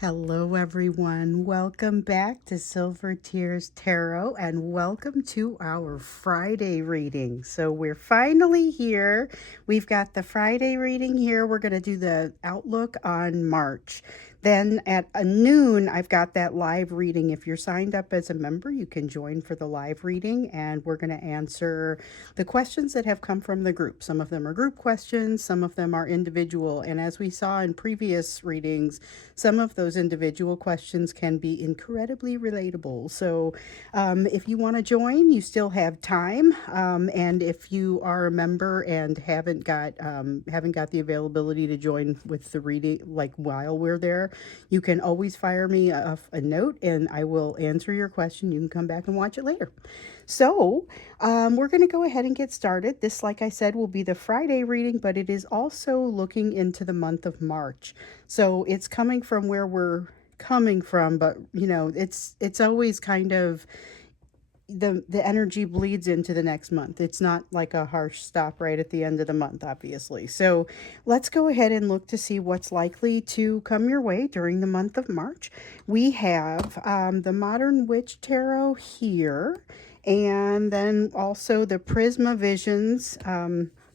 Hello, everyone. Welcome back to Silver Tears Tarot and welcome to our Friday reading. So, we're finally here. We've got the Friday reading here. We're going to do the outlook on March. Then at noon, I've got that live reading. If you're signed up as a member, you can join for the live reading, and we're going to answer the questions that have come from the group. Some of them are group questions, some of them are individual. And as we saw in previous readings, some of those individual questions can be incredibly relatable. So if you want to join, you still have time. And if you are a member and haven't got the availability to join with the reading, like while we're there, you can always fire me a note and I will answer your question. You can come back and watch it later. So we're going to go ahead and get started. This, like I said, will be the Friday reading, but it is also looking into the month of March. So it's coming from where we're coming from, but you know, it's always kind of the energy bleeds into the next month. It's not like a harsh stop right at the end of the month, obviously. So let's go ahead and look to see what's likely to come your way during the month of March. We have the Modern Witch Tarot here, and then also the Prisma Visions.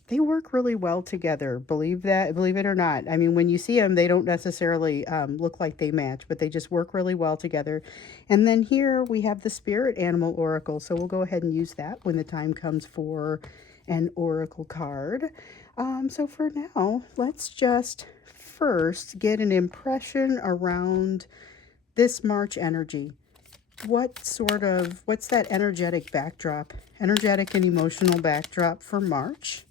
They work really well together. Believe it or not. I mean, when you see them, they don't necessarily look like they match, but they just work really well together. And then here we have the Spirit Animal Oracle. So we'll go ahead and use that when the time comes for an oracle card. So for now, let's just first get an impression around this March energy. What's that energetic and emotional backdrop for March?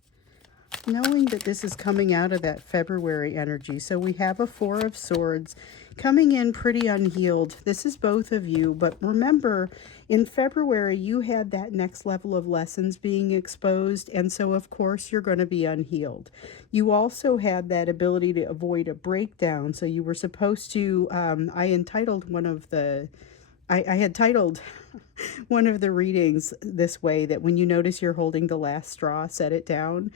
Knowing that this is coming out of that February energy. So we have a Four of Swords coming in pretty unhealed. This is both of you, but remember, in February, you had that next level of lessons being exposed, and so of course you're going to be unhealed. You also had that ability to avoid a breakdown, so you were supposed to, I had titled one of the readings this way, that when you notice you're holding the last straw, set it down.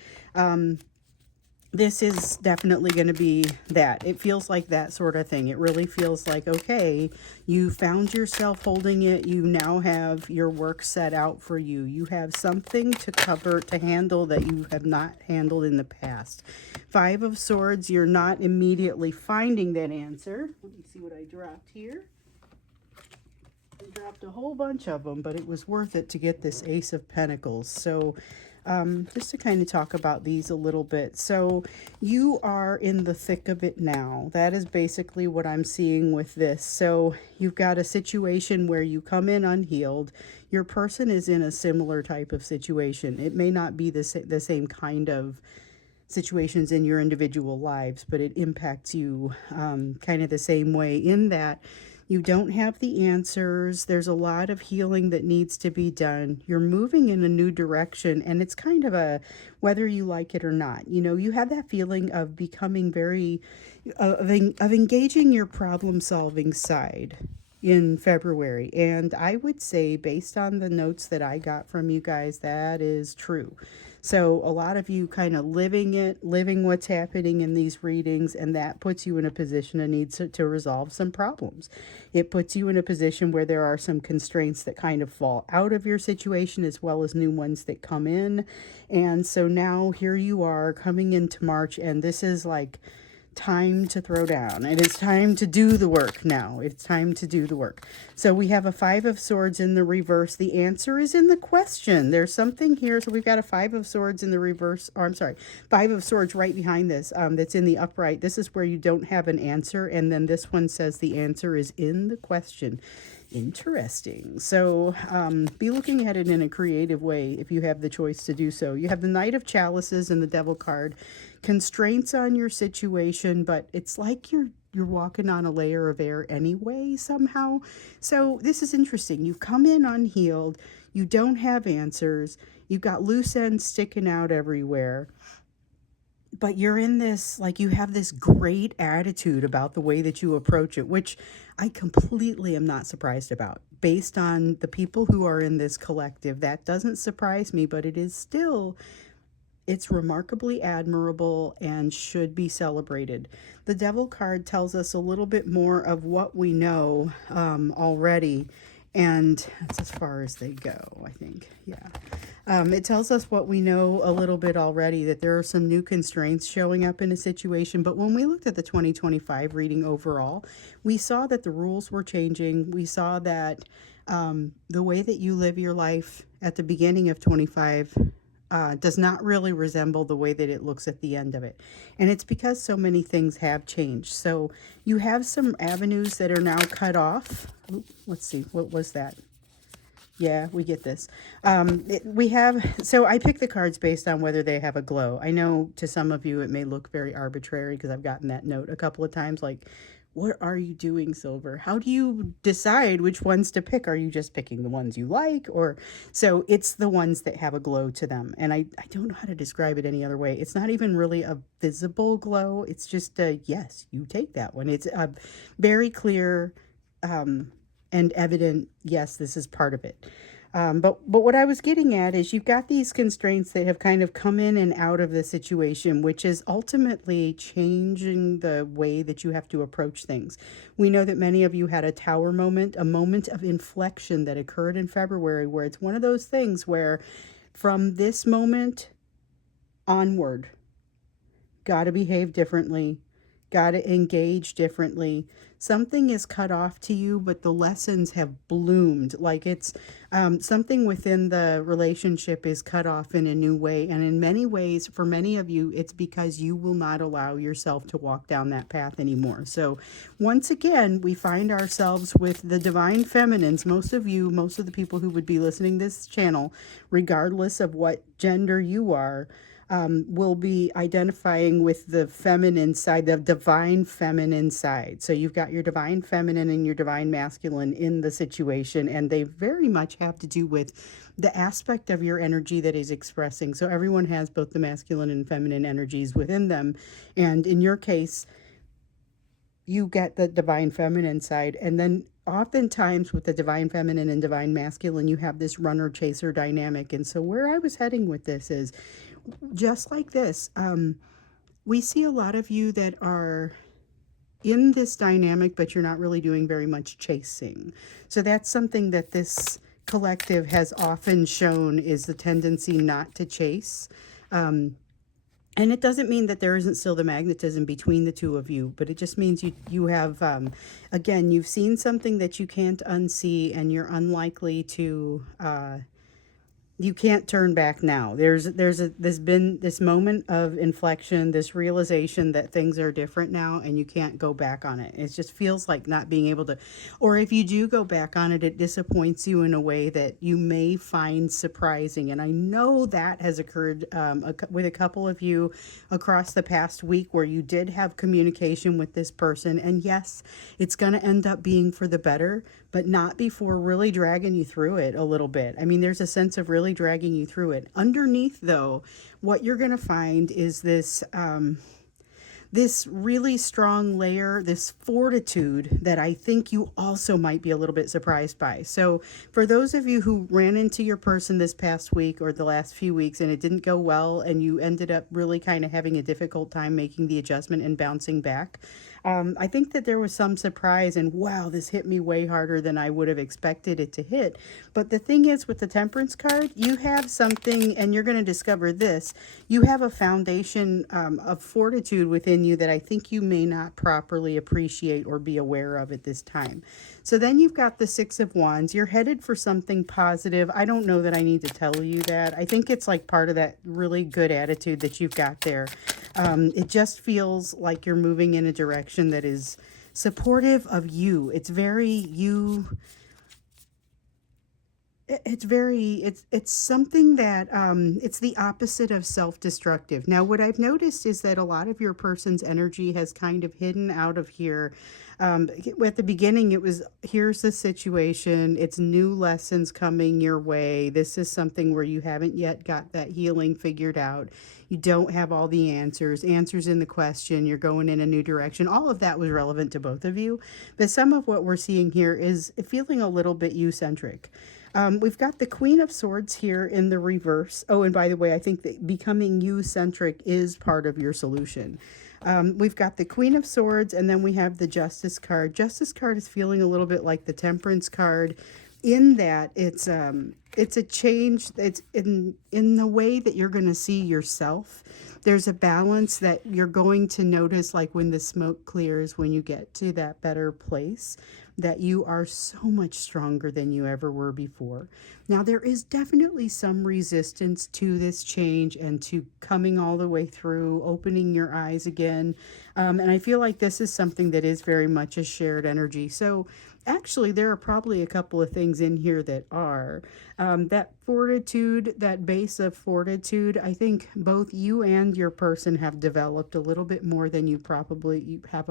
This is definitely going to be that. It feels like that sort of thing. It really feels like, okay, you found yourself holding it. You now have your work set out for you. You have something to handle that you have not handled in the past. Five of Swords, you're not immediately finding that answer. Let me see what I dropped here. I dropped a whole bunch of them, but it was worth it to get this Ace of Pentacles. So just to kind of talk about these a little bit. So you are in the thick of it now. That is basically what I'm seeing with this. So you've got a situation where you come in unhealed. Your person is in a similar type of situation. It may not be the same kind of situations in your individual lives, but it impacts you kind of the same way, in that you don't have the answers. There's a lot of healing that needs to be done. You're moving in a new direction, and it's kind of a whether you like it or not. You know, you have that feeling of becoming of engaging your problem solving side in February. And I would say, based on the notes that I got from you guys, that is true. So a lot of you kind of living what's happening in these readings, and that puts you in a position of need to resolve some problems. It puts you in a position where there are some constraints that kind of fall out of your situation, as well as new ones that come in. And so now here you are coming into March, and this is like time to throw down. It is time to do the work now. It's time to do the work. So we have a Five of Swords in the reverse. The answer is in the question. There's something here. So we've got a Five of Swords in the reverse. Or I'm sorry, Five of Swords right behind this. That's in the upright. This is where you don't have an answer. And then this one says the answer is in the question. Interesting. So be looking at it in a creative way if you have the choice to do so. You have the Knight of Chalices and the Devil card. Constraints on your situation, but it's like you're walking on a layer of air anyway somehow. So this is interesting. You've come in unhealed. You don't have answers. You've got loose ends sticking out everywhere. But you're in this, like, you have this great attitude about the way that you approach it, which I completely am not surprised about. Based on the people who are in this collective, that doesn't surprise me, but it is still it's remarkably admirable and should be celebrated. The Devil card tells us a little bit more of what we know already, and that's as far as they go, I think. Yeah. It tells us what we know a little bit already, that there are some new constraints showing up in a situation. But when we looked at the 2025 reading overall, we saw that the rules were changing. We saw that the way that you live your life at the beginning of 25 does not really resemble the way that it looks at the end of it. And it's because so many things have changed. So you have some avenues that are now cut off. Ooh, let's see, what was that? Yeah, we get this. So I pick the cards based on whether they have a glow. I know to some of you it may look very arbitrary because I've gotten that note a couple of times, like, what are you doing, Silver? How do you decide which ones to pick? Are you just picking the ones you like? Or so it's the ones that have a glow to them. And I don't know how to describe it any other way. It's not even really a visible glow. It's just a, yes, you take that one. It's a very clear and evident, yes, this is part of it. But what I was getting at is you've got these constraints that have kind of come in and out of the situation, which is ultimately changing the way that you have to approach things. We know that many of you had a tower moment, a moment of inflection that occurred in February, where it's one of those things where from this moment onward, got to behave differently, got to engage differently. Something is cut off to you, but the lessons have bloomed. Like it's something within the relationship is cut off in a new way. And in many ways, for many of you, it's because you will not allow yourself to walk down that path anymore. So once again, we find ourselves with the divine feminines. Most of you, most of the people who would be listening to this channel, regardless of what gender you are, will be identifying with the feminine side, the divine feminine side. So you've got your divine feminine and your divine masculine in the situation, and they very much have to do with the aspect of your energy that is expressing. So everyone has both the masculine and feminine energies within them. And in your case, you get the divine feminine side, and then oftentimes with the divine feminine and divine masculine, you have this runner chaser dynamic. And so where I was heading with this is just like this. We see a lot of you that are in this dynamic, but you're not really doing very much chasing. So that's something that this collective has often shown, is the tendency not to chase. And it doesn't mean that there isn't still the magnetism between the two of you, but it just means you have, again, you've seen something that you can't unsee, and you're unlikely to, you can't turn back now. There's been this moment of inflection, this realization that things are different now, and you can't go back on it. It just feels like not being able to, or if you do go back on it, it disappoints you in a way that you may find surprising. And I know that has occurred with a couple of you across the past week, where you did have communication with this person, and yes, it's going to end up being for the better, but not before really dragging you through it a little bit. I mean, there's a sense of really dragging you through it. Underneath, though, what you're going to find is this this really strong layer, this fortitude that I think you also might be a little bit surprised by. So for those of you who ran into your person this past week or the last few weeks and it didn't go well, and you ended up really kind of having a difficult time making the adjustment and bouncing back, I think that there was some surprise and, wow, this hit me way harder than I would have expected it to hit. But the thing is, with the Temperance card, you have something, and you're going to discover this, you have a foundation of fortitude within you that I think you may not properly appreciate or be aware of at this time. So then you've got the Six of Wands. You're headed for something positive. I don't know that I need to tell you that. I think it's like part of that really good attitude that you've got there. It just feels like you're moving in a direction that is supportive of you. It's very you. It's something that it's the opposite of self-destructive. Now, what I've noticed is that a lot of your person's energy has kind of hidden out of here. At the beginning, it was, here's the situation. It's new lessons coming your way. This is something where you haven't yet got that healing figured out. You don't have all the answers in the question. You're going in a new direction. All of that was relevant to both of you. But some of what we're seeing here is feeling a little bit you-centric. We've got the Queen of Swords here in the reverse. Oh, and by the way, I think that becoming you-centric is part of your solution. We've got the Queen of Swords, and then we have the Justice card. Justice card is feeling a little bit like the Temperance card, in that it's a change. It's in the way that you're going to see yourself. There's a balance that you're going to notice, like when the smoke clears, when you get to that better place, that you are so much stronger than you ever were before. Now, there is definitely some resistance to this change and to coming all the way through, opening your eyes again. And I feel like this is something that is very much a shared energy. So actually, there are probably a couple of things in here that are. That fortitude, that base of fortitude, I think both you and your person have developed a little bit more than you probably have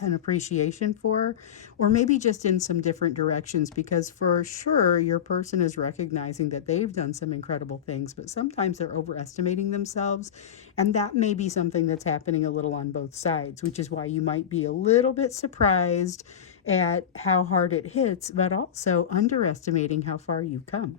an appreciation for, or maybe just in some different directions, because for sure your person is recognizing that they've done some incredible things, but sometimes they're overestimating themselves, and that may be something that's happening a little on both sides, which is why you might be a little bit surprised at how hard it hits, but also underestimating how far you've come.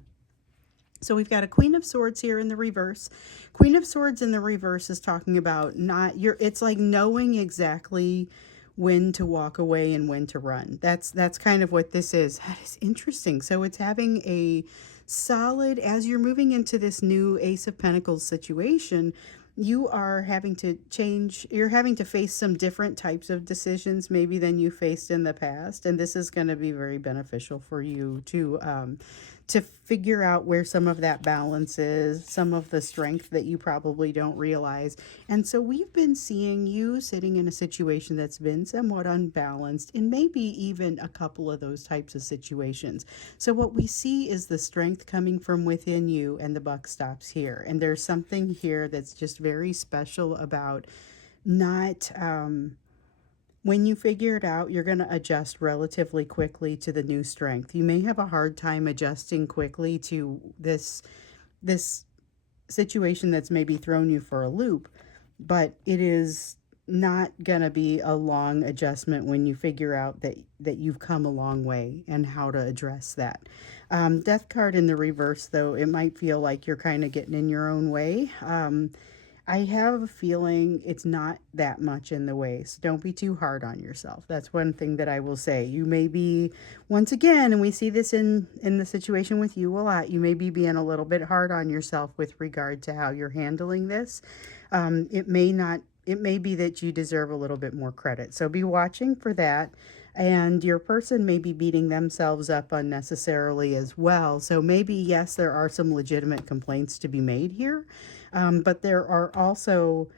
So we've got a Queen of Swords here in the reverse. Queen of Swords in the reverse is talking about it's like knowing exactly when to walk away and when to run. That's kind of what this is. That is interesting. So it's having a solid, as you're moving into this new Ace of Pentacles situation, you are having to change, you're having to face some different types of decisions maybe than you faced in the past, and this is going to be very beneficial for you to figure out where some of that balance is, some of the strength that you probably don't realize. And so we've been seeing you sitting in a situation that's been somewhat unbalanced, and maybe even a couple of those types of situations. So what we see is the strength coming from within you, and the buck stops here. And there's something here that's just very special about not when you figure it out, you're going to adjust relatively quickly to the new strength. You may have a hard time adjusting quickly to this situation that's maybe thrown you for a loop, but it is not going to be a long adjustment when you figure out that you've come a long way and how to address that. Death card in the reverse, though, it might feel like you're kind of getting in your own way. I have a feeling it's not that much in the way, so don't be too hard on yourself. That's one thing that I will say. You may be, once again, and we see this in the situation with you a lot, you may be being a little bit hard on yourself with regard to how you're handling this. It may be that you deserve a little bit more credit, so be watching for that. And your person may be beating themselves up unnecessarily as well. So maybe, yes, there are some legitimate complaints to be made here. But there are also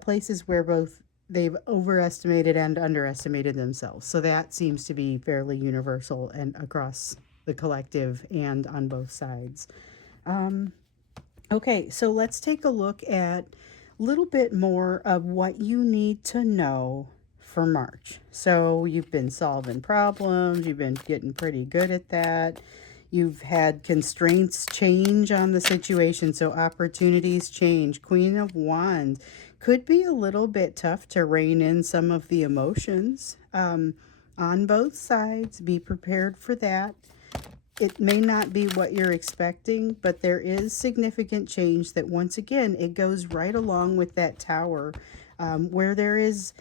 places where both they've overestimated and underestimated themselves. So that seems to be fairly universal and across the collective and on both sides. Okay, so let's take a look at a little bit more of what you need to know for March. So you've been solving problems, you've been getting pretty good at that. You've had constraints change on the situation, so opportunities change. Queen of Wands could be a little bit tough to rein in some of the emotions on both sides. Be prepared for that. It may not be what you're expecting, but there is significant change that, once again, it goes right along with that tower, where there is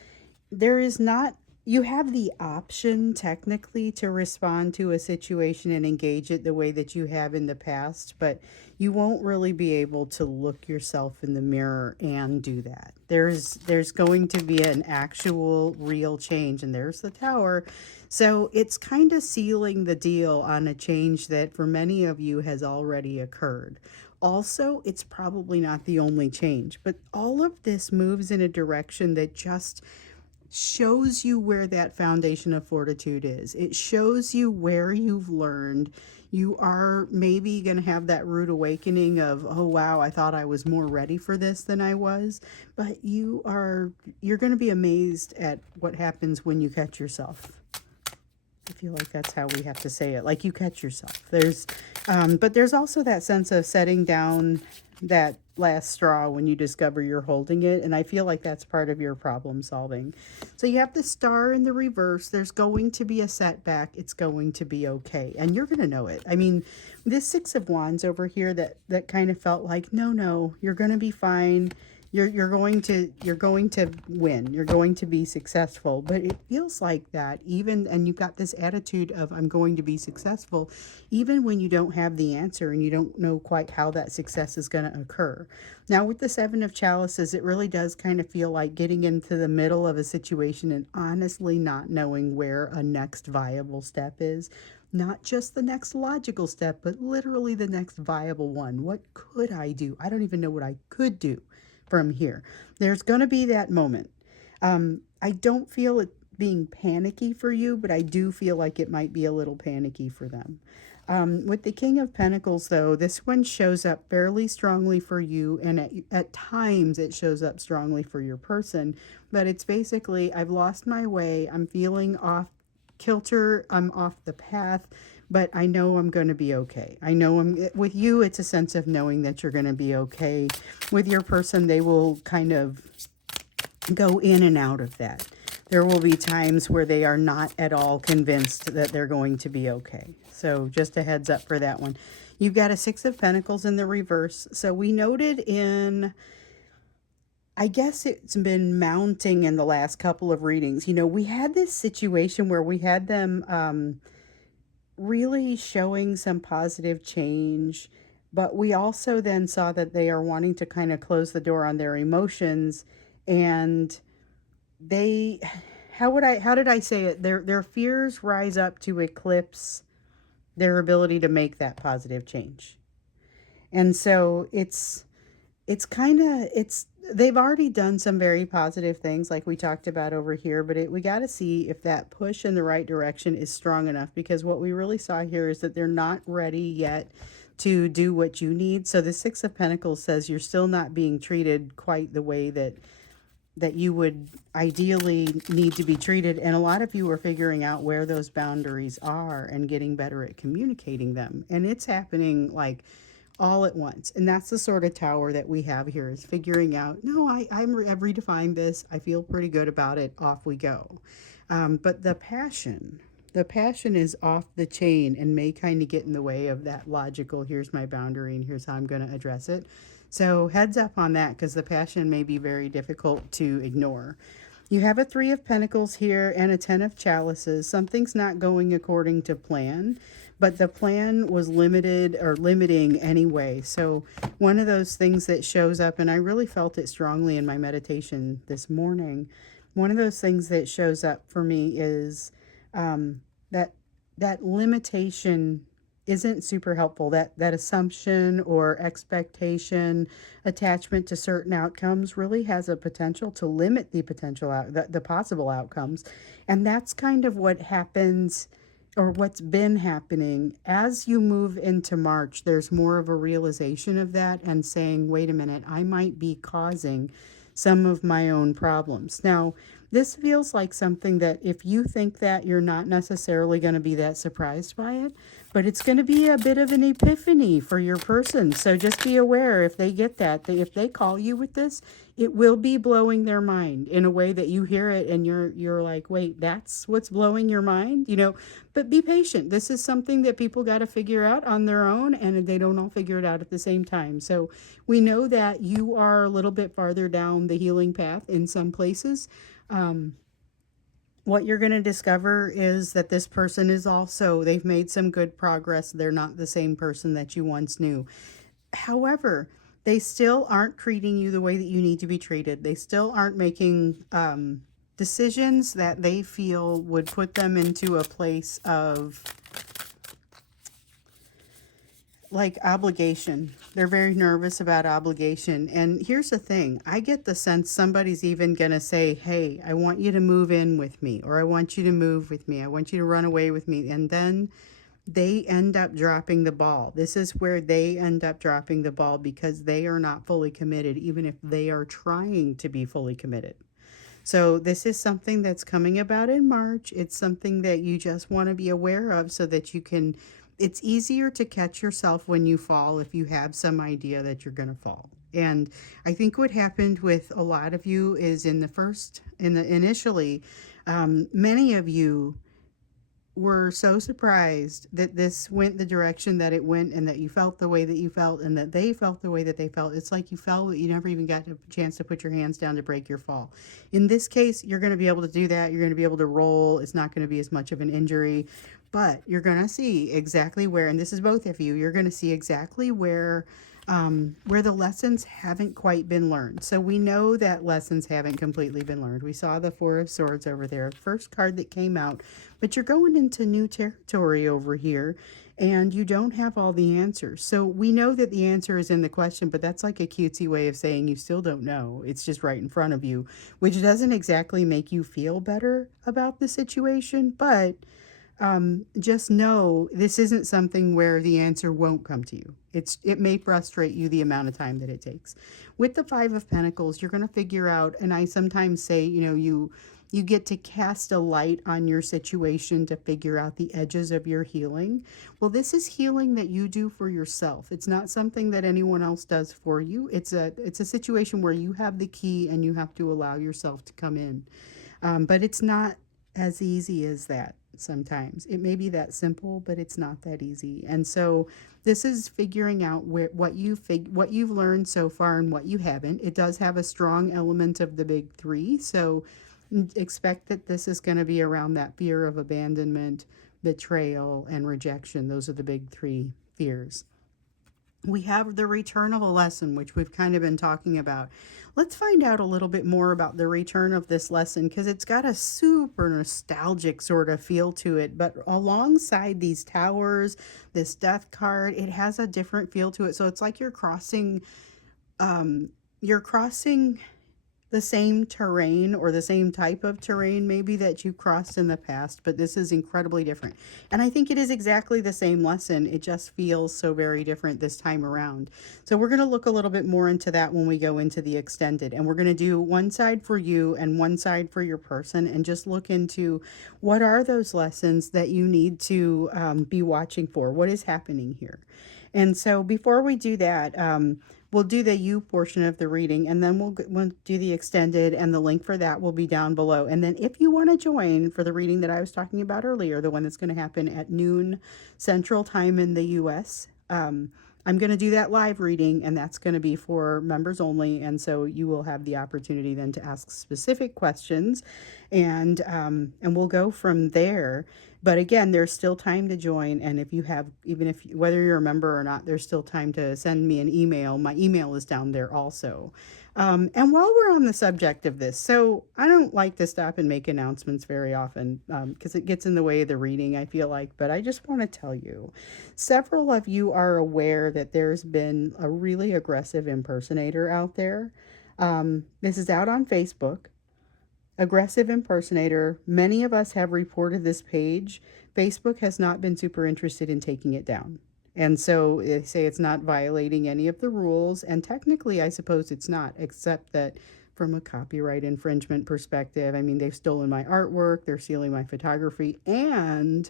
not, you have the option technically to respond to a situation and engage it the way that you have in the past, but you won't really be able to look yourself in the mirror and do that. There's going to be an actual real change, and there's the tower. So it's kind of sealing the deal on a change that for many of you has already occurred. Also, it's probably not the only change, but all of this moves in a direction that just shows you where that foundation of fortitude is. It shows you where you've learned. You are maybe going to have that rude awakening of, oh wow, I thought I was more ready for this than I was. But you're going to be amazed at what happens when you catch yourself. I feel like that's how we have to say it. Like, you catch yourself. But there's also that sense of setting down that last straw when you discover you're holding it. And I feel like that's part of your problem solving. So you have the star in the reverse. There's going to be a setback. It's going to be okay. And you're going to know it. I mean, this Six of Wands over here that kind of felt like, no, you're going to be fine. You're going to win. You're going to be successful. But it feels like that even, and you've got this attitude of I'm going to be successful, even when you don't have the answer and you don't know quite how that success is going to occur. Now with the Seven of Chalices, it really does kind of feel like getting into the middle of a situation and honestly not knowing where a next viable step is. Not just the next logical step, but literally the next viable one. What could I do? I don't even know what I could do from here. There's going to be that moment. I don't feel it being panicky for you, but I do feel like it might be a little panicky for them. With the King of Pentacles, though, this one shows up fairly strongly for you, and at times it shows up strongly for your person. But it's basically, I've lost my way. I'm feeling off kilter. I'm off the path, but I know I'm going to be okay. I know with you, it's a sense of knowing that you're going to be okay. With your person, they will kind of go in and out of that. There will be times where they are not at all convinced that they're going to be okay. So just a heads up for that one. You've got a Six of Pentacles in the reverse. So we noted in, I guess it's been mounting in the last couple of readings. You know, we had this situation where we had them really showing some positive change, but we also then saw that they are wanting to kind of close the door on their emotions, and they, how did I say it? Their fears rise up to eclipse their ability to make that positive change. And so it's kind of, they've already done some very positive things like we talked about over here, but we got to see if that push in the right direction is strong enough, because what we really saw here is that they're not ready yet to do what you need. So the Six of Pentacles says you're still not being treated quite the way that you would ideally need to be treated. And a lot of you are figuring out where those boundaries are and getting better at communicating them. And it's happening like all at once. And that's the sort of tower that we have here, is figuring out, no, I've redefined this. I feel pretty good about it. Off we go. But the passion is off the chain and may kind of get in the way of that logical, here's my boundary and here's how I'm going to address it. So heads up on that, because the passion may be very difficult to ignore. You have a Three of Pentacles here and a Ten of Chalices. Something's not going according to plan, but the plan was limited or limiting anyway. So one of those things that shows up, and I really felt it strongly in my meditation this morning, one of those things that shows up for me is that limitation isn't super helpful. That assumption or expectation, attachment to certain outcomes really has a potential to limit the the possible outcomes. And that's kind of what happens, or what's been happening as you move into March. There's more of a realization of that and saying, wait a minute, I might be causing some of my own problems. Now, this feels like something that if you think that, you're not necessarily going to be that surprised by it, but it's going to be a bit of an epiphany for your person. So just be aware, if they get that if they call you with this, it will be blowing their mind in a way that you hear it and you're like, wait, that's what's blowing your mind, you know. But be patient. This is something that people got to figure out on their own, and they don't all figure it out at the same time. So we know that you are a little bit farther down the healing path in some places. What you're going to discover is that this person is also, they've made some good progress. They're not the same person that you once knew. However, they still aren't treating you the way that you need to be treated. They still aren't making decisions that they feel would put them into a place of like obligation. They're very nervous about obligation. And here's the thing, I get the sense somebody's even going to say, hey, I want you to move in with me, or I want you to move with me, I want you to run away with me. And then they end up dropping the ball. This is where they end up dropping the ball, because they are not fully committed, even if they are trying to be fully committed. So this is something that's coming about in March. It's something that you just want to be aware of so that you can, it's easier to catch yourself when you fall if you have some idea that you're going to fall. And I think what happened with a lot of you is initially, many of you were so surprised that this went the direction that it went, and that you felt the way that you felt, and that they felt the way that they felt. It's like you fell, but you never even got a chance to put your hands down to break your fall. In this case, you're going to be able to do that. You're going to be able to roll. It's not going to be as much of an injury, but you're going to see exactly where, and this is both of you, you're going to see exactly where the lessons haven't quite been learned. So we know that lessons haven't completely been learned. We saw the Four of Swords over there, first card that came out, but you're going into new territory over here, and you don't have all the answers. So we know that the answer is in the question, but that's like a cutesy way of saying you still don't know. It's just right in front of you, which doesn't exactly make you feel better about the situation, but just know this isn't something where the answer won't come to you. It may frustrate you the amount of time that it takes. With the Five of Pentacles, you're going to figure out, and I sometimes say, you get to cast a light on your situation to figure out the edges of your healing. Well, this is healing that you do for yourself. It's not something that anyone else does for you. It's a situation where you have the key and you have to allow yourself to come in. But it's not as easy as that sometimes. It may be that simple, but it's not that easy. And so this is figuring out what you've learned so far and what you haven't. It does have a strong element of the big three, so expect that this is going to be around that fear of abandonment, betrayal, and rejection. Those are the big three fears. We have the return of a lesson, which we've kind of been talking about. Let's find out a little bit more about the return of this lesson, because it's got a super nostalgic sort of feel to it. But alongside these towers, this death card, it has a different feel to it. So it's like you're crossing the same terrain, or the same type of terrain maybe that you crossed in the past, but this is incredibly different. And I think it is exactly the same lesson. It just feels so very different this time around. So we're going to look a little bit more into that when we go into the extended, and we're going to do one side for you and one side for your person, and just look into what are those lessons that you need to be watching for. What is happening here? And so before we do that, we'll do the you portion of the reading, and then we'll do the extended, and the link for that will be down below. And then if you want to join for the reading that I was talking about earlier, the one that's going to happen at noon Central Time in the US, I'm going to do that live reading, and that's going to be for members only. And so you will have the opportunity then to ask specific questions, and we'll go from there. But again, there's still time to join. And if you have, even if whether you're a member or not, there's still time to send me an email. My email is down there also. And while we're on the subject of this, so I don't like to stop and make announcements very often, because it gets in the way of the reading, I feel like. But I just want to tell you, several of you are aware that there's been a really aggressive impersonator out there. This is out on Facebook. Aggressive impersonator. Many of us have reported this page. Facebook has not been super interested in taking it down. And so they say it's not violating any of the rules. And technically, I suppose it's not, except that from a copyright infringement perspective, I mean, they've stolen my artwork, they're stealing my photography, and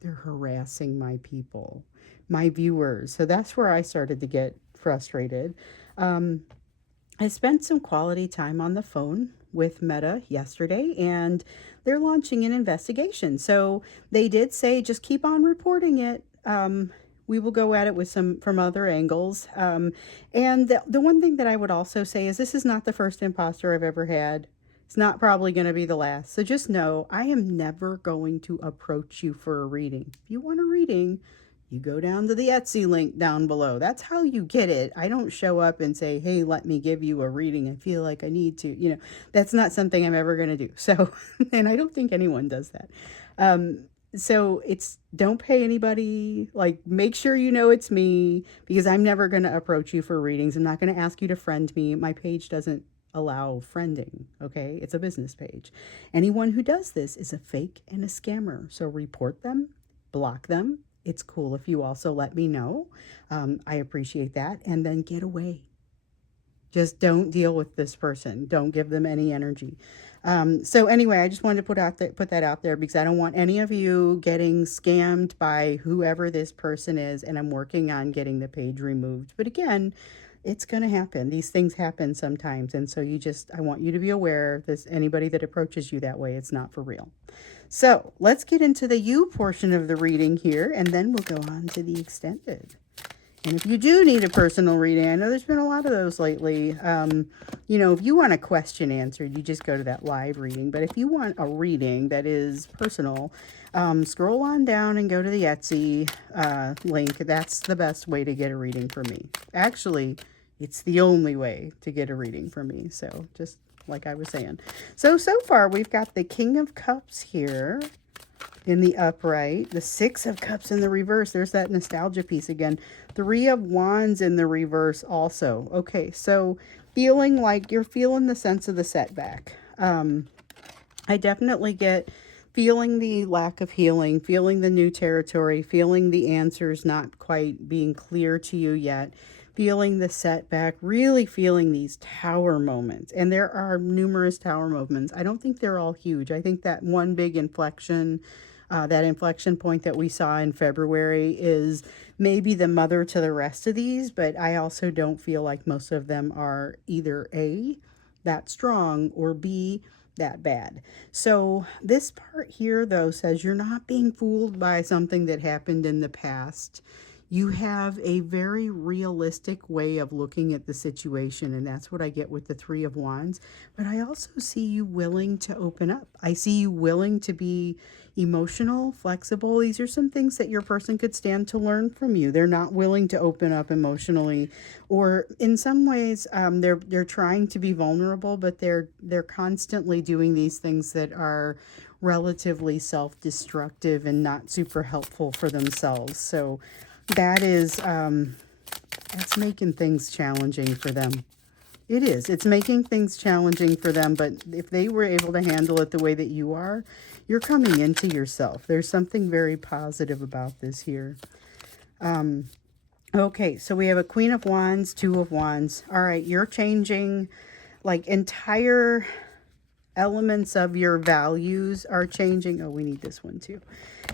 they're harassing my people, my viewers. So that's where I started to get frustrated. I spent some quality time on the phone with Meta yesterday, and they're launching an investigation. So they did say, just keep on reporting it. We will go at it with some from other angles. And the one thing that I would also say is, this is not the first imposter I've ever had. It's not probably going to be the last. So just know, I am never going to approach you for a reading. If you want a reading, you go down to the Etsy link down below. That's how you get it. I don't show up and say, hey, let me give you a reading. I feel like I need to, that's not something I'm ever going to do. So, and I don't think anyone does that. So don't pay anybody, like, make sure you know it's me, because I'm never going to approach you for readings. I'm not going to ask you to friend me. My page doesn't allow friending. Okay. It's a business page. Anyone who does this is a fake and a scammer. So report them, block them. It's cool if you also let me know. I appreciate that. And then get away. Just don't deal with this person. Don't give them any energy. So anyway, I just wanted to put that out there, because I don't want any of you getting scammed by whoever this person is. And I'm working on getting the page removed. But again, it's going to happen. These things happen sometimes. And so I want you to be aware this, anybody that approaches you that way, it's not for real. So let's get into the you portion of the reading here, and then we'll go on to the extended. And if you do need a personal reading, I know there's been a lot of those lately. If you want a question answered, you just go to that live reading. But if you want a reading that is personal, scroll on down and go to the Etsy link. That's the best way to get a reading from me. Actually, it's the only way to get a reading from me. So just like I was saying. So far, we've got the King of Cups here in the upright, the Six of Cups in the reverse. There's that nostalgia piece again. Three of Wands in the reverse also. Okay, so feeling like you're feeling the sense of the setback. I definitely get feeling the lack of healing, feeling the new territory, feeling the answers not quite being clear to you yet, feeling the setback, really feeling these tower moments. And there are numerous tower moments. I don't think they're all huge. I think that one big inflection, that inflection point that we saw in February is maybe the mother to the rest of these, but I also don't feel like most of them are either A, that strong, or B, that bad. So this part here, though, says you're not being fooled by something that happened in the past. You have a very realistic way of looking at the situation, and that's what I get with the Three of Wands. But I also see you willing to open up. I see you willing to be emotional, flexible. These are some things that your person could stand to learn from you. They're not willing to open up emotionally, or in some ways, they're trying to be vulnerable, but they're constantly doing these things that are relatively self-destructive and not super helpful for themselves. So that is, that's making things challenging for them. It is. It's making things challenging for them, but if they were able to handle it the way that you are, you're coming into yourself. There's something very positive about this here. Okay, so we have a Queen of Wands, Two of Wands. All right, you're changing, like, entire elements of your values are changing. Oh, we need this one too.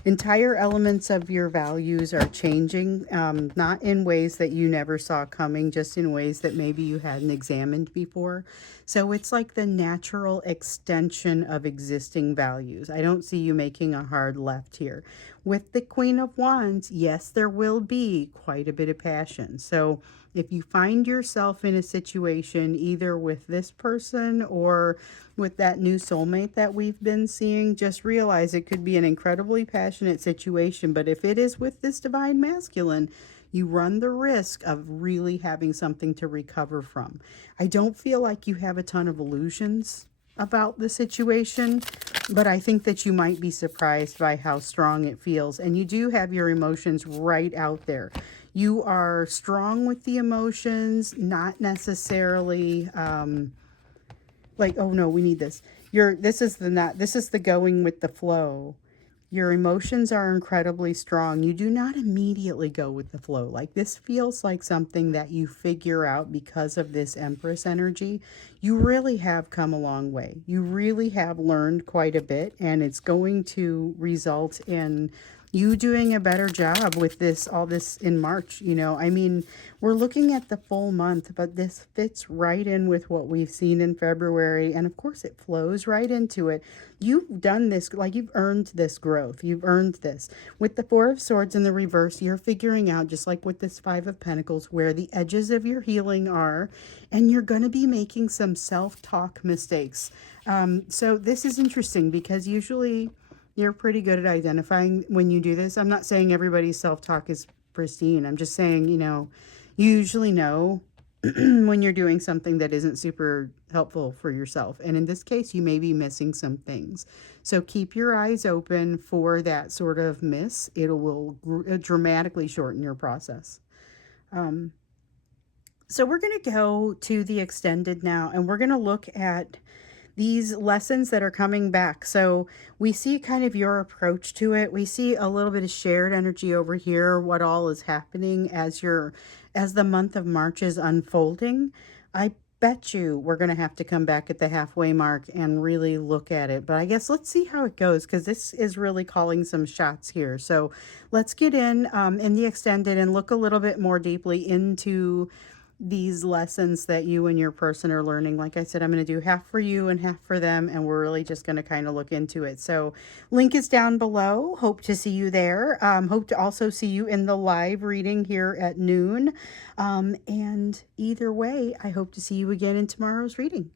Entire elements of your values are changing, not in ways that you never saw coming, just in ways that maybe you hadn't examined before. So it's like the natural extension of existing values. I don't see you making a hard left here. With the Queen of Wands, yes, there will be quite a bit of passion. So if you find yourself in a situation either with this person or with that new soulmate that we've been seeing, just realize it could be an incredibly passionate situation. But if it is with this divine masculine, you run the risk of really having something to recover from. I don't feel like you have a ton of illusions about the situation, but I think that you might be surprised by how strong it feels. And you do have your emotions right out there. You are strong with the emotions, not necessarily like, oh no, we need this. This is the going with the flow. Your emotions are incredibly strong. You do not immediately go with the flow. Like, this feels like something that you figure out because of this Empress energy. You really have come a long way. You really have learned quite a bit, and it's going to result in you doing a better job with all this in March. I mean, we're looking at the full month, but this fits right in with what we've seen in February. And of course, it flows right into it. You've done this, like, you've earned this growth. You've earned this. With the Four of Swords in the reverse, you're figuring out, just like with this Five of Pentacles, where the edges of your healing are, and you're going to be making some self-talk mistakes. So this is interesting because usually you're pretty good at identifying when you do this. I'm not saying everybody's self-talk is pristine. I'm just saying, you usually know when you're doing something that isn't super helpful for yourself. And in this case, you may be missing some things. So keep your eyes open for that sort of miss. It will dramatically shorten your process. So we're going to go to the extended now, and we're going to look at these lessons that are coming back. So we see kind of your approach to it. We see a little bit of shared energy over here, what all is happening as the month of March is unfolding. I bet you we're going to have to come back at the halfway mark and really look at it. But I guess let's see how it goes, because this is really calling some shots here. So let's get in the extended and look a little bit more deeply into these lessons that you and your person are learning. Like I said, I'm going to do half for you and half for them, and we're really just going to kind of look into it. So link is down below. Hope to see you there. Hope to also see you in the live reading here at noon. And either way, I hope to see you again in tomorrow's reading.